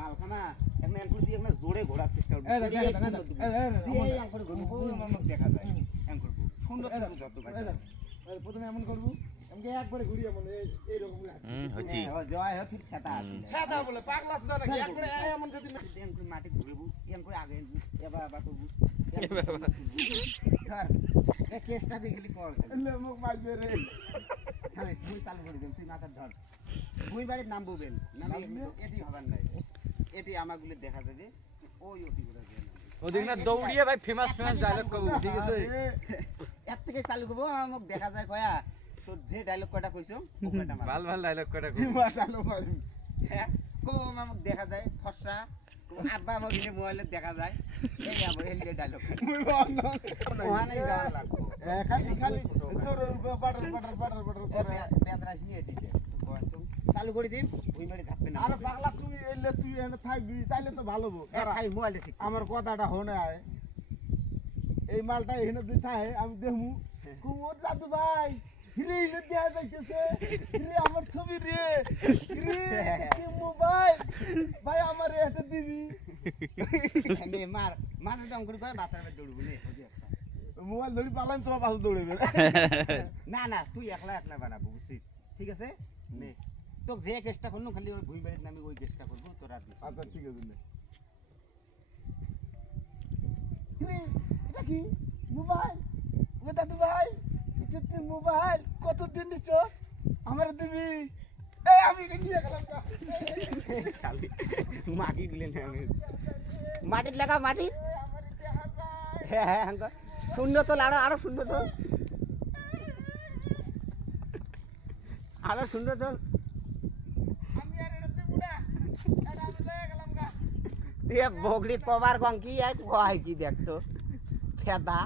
বালখানা একটা অ্যাঙ্কর দিয়ে একটা জোরে ঘোরার চেষ্টা করব এই অ্যাঙ্কর ঘুরবো আমার দেখা যায় অ্যাঙ্কর সুন্দর যত প্রথমে এমন করব আমাকে একবারে ঘুরি এমন এই রকম হচ্ছে জয় হয় ফির খেতা আছে খেতা বলে পাগলা সুদা নাকি একবারে এমন যদি অ্যাঙ্কর মাটি ঘুরবো অ্যাঙ্কর আগে এবার আবার করব স্যার এই কেসটা দেখলি কল মুখ মারবে রে আমি তুই চালু করে দেব তুই মাথার ধর দুই বাড়ির নাম বলবেন নাম এটি হবার নাই এটি আমাগুলো দেখা যাবে ওই ওটি করে দেন ওদিক না দৌড়িয়ে ভাই ফেমাস ডায়লগ কব ঠিক আছে এর থেকে চালু করব আমাকে দেখা যায় কয়া তো যে ডায়লগ কয়টা কইছো ওটা মার ভাল ভাল ডায়লগ কটা কব ফেমাস ডায়লগ মারি হ্যাঁ কো আমাকে দেখা যায় ফসা আব্বা আমাকে মোবাইলে দেখা যায় এই আমার এই ডায়লগ মুই বল ওখানে যাওয়া লাগবে খালি খালি তোর বাটার বাটার বাটার বাটার করে পেদরা নিয়ে দিছে চালু করে দিন ওই মেরে থাকবে না আরে পাগলা তুই এলে তুই এনে থাকবি তাইলে তো ভালো হবো খাই মোবাইলে ঠিক আমার কথাটা হনে আয় এই মালটা এখানে তুই থাকে আমি দেখমু কুমোর দাদু ভাই হিরে হিরে দেয়া যাইতেছে হিরে আমার ছবি রে হিরে কি মোবাইল ভাই আমার এটা দিবি নে মার মাথা দম করে কয় বাতার মধ্যে দৌড়বো নে হদি একটা মোবাইল ধরি পালাম তোমার পাশে দৌড়বে না না তুই একলা একলা বানাবো বুঝছিস ঠিক আছে নে তো যে কেসটা করলো খালি ওই ভুই বাড়ির নামে ওই কেসটা করবো তোর আর আচ্ছা ঠিক আছে নে এটা কি মোবাইল ও দাদু ভাই এটা তুই মোবাইল কতদিন নিছস আমার দিবি এই আমি নিয়ে গেলাম খালি মাটি দিলে না মাটির লাগা মাটি আমার দেখা যায় হ্যাঁ হ্যাঁ শূন্য তো আরো শূন্য তো আরো শূন্য তো আমি আর এটা দেব না এটা আমি লয়ে গেলাম গা তুই বগড়ি কবার কম কি এক কয় কি দেখতো ফেদা